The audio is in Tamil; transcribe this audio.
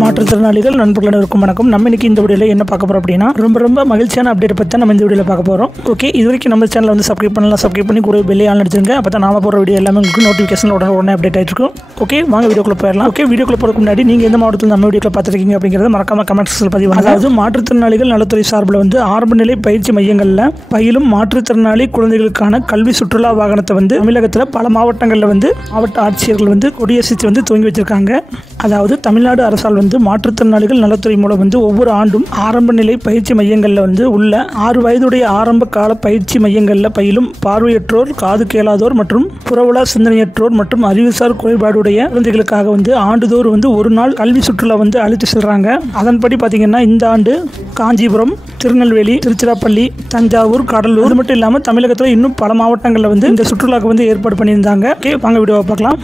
மாற்றுத்திறனாளிகள் நண்பர்கள் அனைவருக்கும் வணக்கம். நம்ம இன்னைக்கு இந்த வீடியோவில் என்ன பார்க்க போகிறோம் அப்படின்னா ரொம்ப மகிழ்ச்சியான அப்டேட் பற்றி நம்ம இந்த வீடியோவில் பார்க்க போகிறோம். ஓகே, இது வரைக்கும் நம்ம சேனலை வந்து சப்ஸ்கிரைப் பண்ணி கூட பெல்லை ஆன் அடிச்சிருங்க. அப்போ தான் நாம போகிற வீடியோ எல்லாமே உங்களுக்கு நோட்டிஃபிகேஷன் உடனே அப்டேட் ஆகிட்டு இருக்கும். ஓகே, வாங்க வீடியோக்குள்ள போயிடலாம். ஓகே, வீடியோக்குள்ள போகிறதுக்கு முன்னாடி நீங்கள் எந்த மாவட்டத்தில் நம்ம வீடியோவில் பார்த்துருக்கீங்க அப்படிங்கிறத மறக்காம கமெண்ட்ஸில் பதிவு பண்ணுங்க. அதாவது மாற்றுத்திறனாளிகள் நலத்துறை சார்பில் வந்து ஆரம்ப நிலை பயிற்சி மையங்களில் பயிலும் மாற்றுத்திறனாளி குழந்தைகளுக்கான கல்வி சுற்றுலா வாகனத்தை வந்து தமிழகத்தில் பல மாவட்டங்களில் வந்து மாவட்ட ஆட்சியர்கள் வந்து கொடியசைத்து வந்து துவங்கி வச்சிருக்காங்க. அதாவது தமிழ்நாடு அரசால் வந்து மாற்றுத்திறனாளிகள் நலத்துறை மூலம் வந்து ஒவ்வொரு ஆண்டும் ஆரம்ப நிலை பயிற்சி மையங்களில் வந்து உள்ள 6 வயதுடைய ஆரம்ப கால பயிற்சி மையங்களில் பயிலும் பார்வையற்றோர், காது கேளாதோர் மற்றும் புறவுலா சிந்தனையற்றோர் மற்றும் அறிவுசார் குறைபாடுடைய குழந்தைகளுக்காக வந்து ஆண்டுதோறும் வந்து ஒரு நாள் கல்வி சுற்றுலா வந்து அழைத்து செல்றாங்க. அதன்படி பார்த்தீங்கன்னா இந்த ஆண்டு காஞ்சிபுரம், திருநெல்வேலி, திருச்சிராப்பள்ளி, தஞ்சாவூர், கடலூர், அது மட்டும் இல்லாமல் தமிழகத்தில் இன்னும் பல மாவட்டங்களில் வந்து இந்த சுற்றுலாவுக்கு வந்து ஏற்பாடு பண்ணியிருந்தாங்க. ஓகே, வாங்க வீடியோவை பார்க்கலாம்.